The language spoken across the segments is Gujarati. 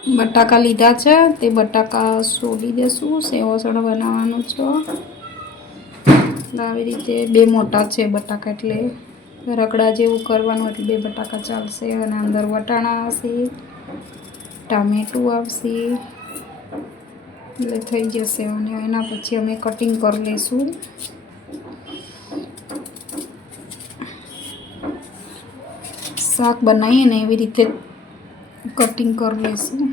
બટાકા લીધા છે. તે બટાકા સોલી દેશું. સેવસળ બનાવવાનું છે. આવી રીતે બે મોટા છે બટાકા એટલે રગડા જેવું કરવાનું એટલે બે બટાકા ચાલશે અને અંદર વટાણા આવશે, ટામેટું આવશે એટલે થઈ જશે અને એના પછી અમે કટિંગ કરી લઈશું શાક બનાવીએ ને એવી રીતે કટિંગ કરી લઈશું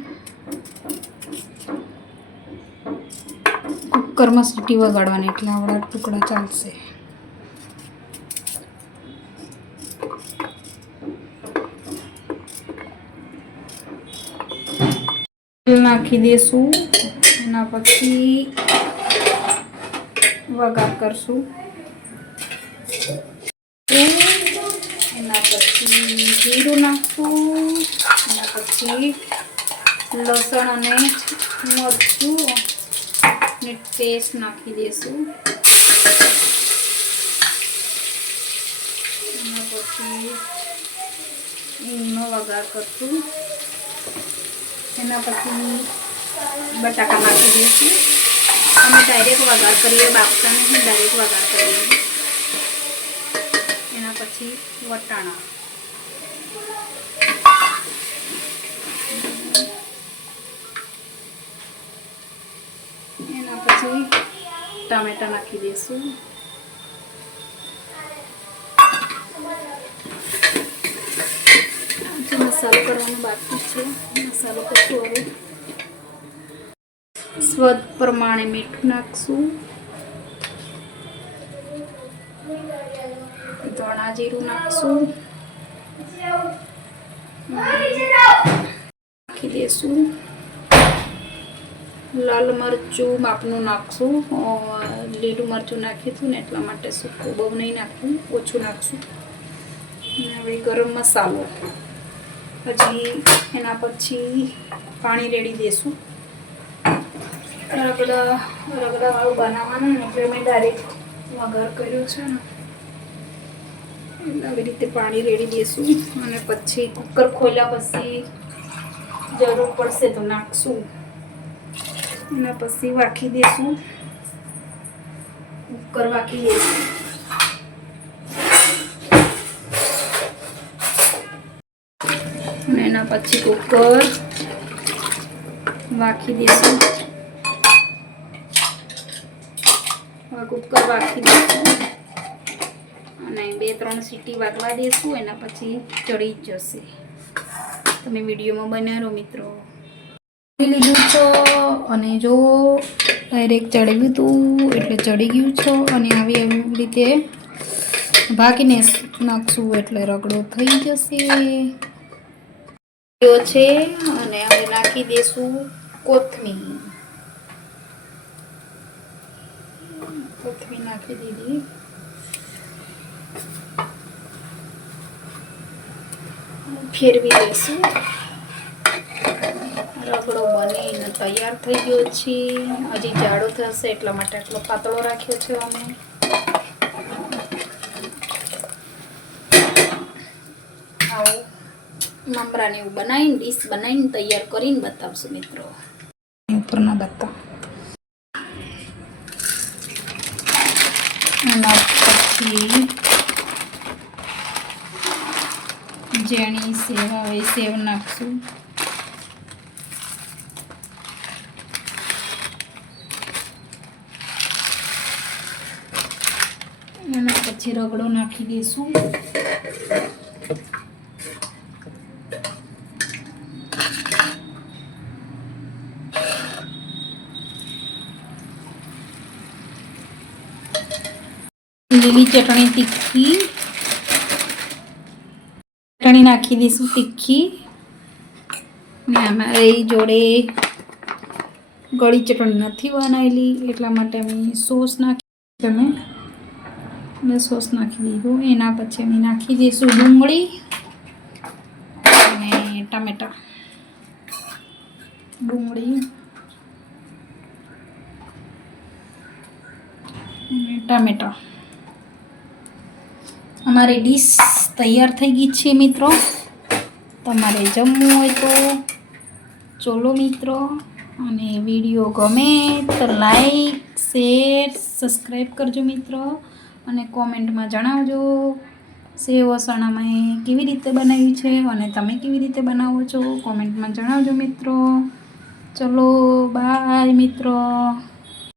કુકરમાં સીટી વગાડવાની, એટલે આવડા ટુકડા ચાલશે. નાખી દેશું, એના પછી વઘાર કરશું. એના પછી જીરું નાખશું. પછી લસણ અને મરચું ને પેસ્ટ નાખી દઈશું પછી હિંગનો વઘાર કરશું. એના પછી બટાકા નાખી દઈશું. અમે ડાયરેક્ટ વઘાર કરીએ, બાફતા હું ડાયરેક્ટ વઘાર કરીએ. એના પછી વટાણા એના પછી ટામેટા નાખી દઈશું. મસાલો કરવાનો બાકી છે, મસાલો કરશું હવે. સ્વાદ પ્રમાણે મીઠું નાખશું. ધણા જીરું નાખશું. નાખી દઈશું. લાલ મરચું માપનું નાખશું લીલું મરચું નાખીશું ને એટલા માટે સૂકું બહુ નહીં નાખવું, ઓછું નાખશું. અને હવે ગરમ મસાલો. પછી એના પછી પાણી રેડી દેશું. રગડા રગડાવાળું બનાવવાનું ને એટલે મેં ડાયરેક્ટ વઘાર કર્યો છે ને. આવી રીતે પાણી રેડી દઈશું અને પછી કુકર ખોલ્યા પછી જરૂર પડશે તો નાખશું. એના પછી વાખી દઈશું કુકર વાખી દઈશું અને એના પછી કુકર વાખી દઈશું હવે કુકર વાખી દઈશું અને બે, ત્રણ સીટી વાગવા દઈશું એના પછી ચડી જશે. તમે વિડીયોમાં રહો મિત્રો. લીધું છો અને જો ડાયરેક્ટ ચડ્યું હતું એટલે ચડી ગયું છો અને આવી એવી રીતે ભાગીને નાખશું એટલે રગડો થઈ જશે. છે અને હવે નાખી દેશું કોથમીર. કોથમીર નાખી દીધી. ફેરવી દઈશું. રગડો બનીને તૈયાર થઈ ગયો છે. હજી જાડો થશે એટલા માટે આટલો પાતળો રાખ્યો છે અમે. આવું મમરાને એવું બનાવીને, ડીશ બનાવીને તૈયાર કરીને બતાવશું મિત્રો. ઉપરના બતાવ પછી જેણી સેવ આવે સેવ નાખશું એના પછી રગડો નાખી દઈશું લીલી ચટણી તીખી. ચટણી નાખી દઈશું તીખી. ને અમારે જોડે ગળી ચટણી નથી બનાવેલી, એટલા માટે અમે સોસ નાખી તમે મેં સોસ નાખી દીધું એના પછી અમે નાખી દઈશું ડુંગળી અને ટામેટા ડુંગળી અને ટામેટા અમારી ડીશ તૈયાર થઈ ગઈ છે મિત્રો તમારે જમવું હોય તો ચોલો મિત્રો અને વીડિયો ગમે તો લાઈક શેર સબસ્ક્રાઈબ કરજો મિત્રો અને કોમેન્ટમાં જણાવજો સેવ એ કેવી રીતે બનાવ્યું છે અને તમે કેવી રીતે બનાવો છો. કોમેન્ટમાં જણાવજો મિત્રો. ચલો, બાય મિત્રો.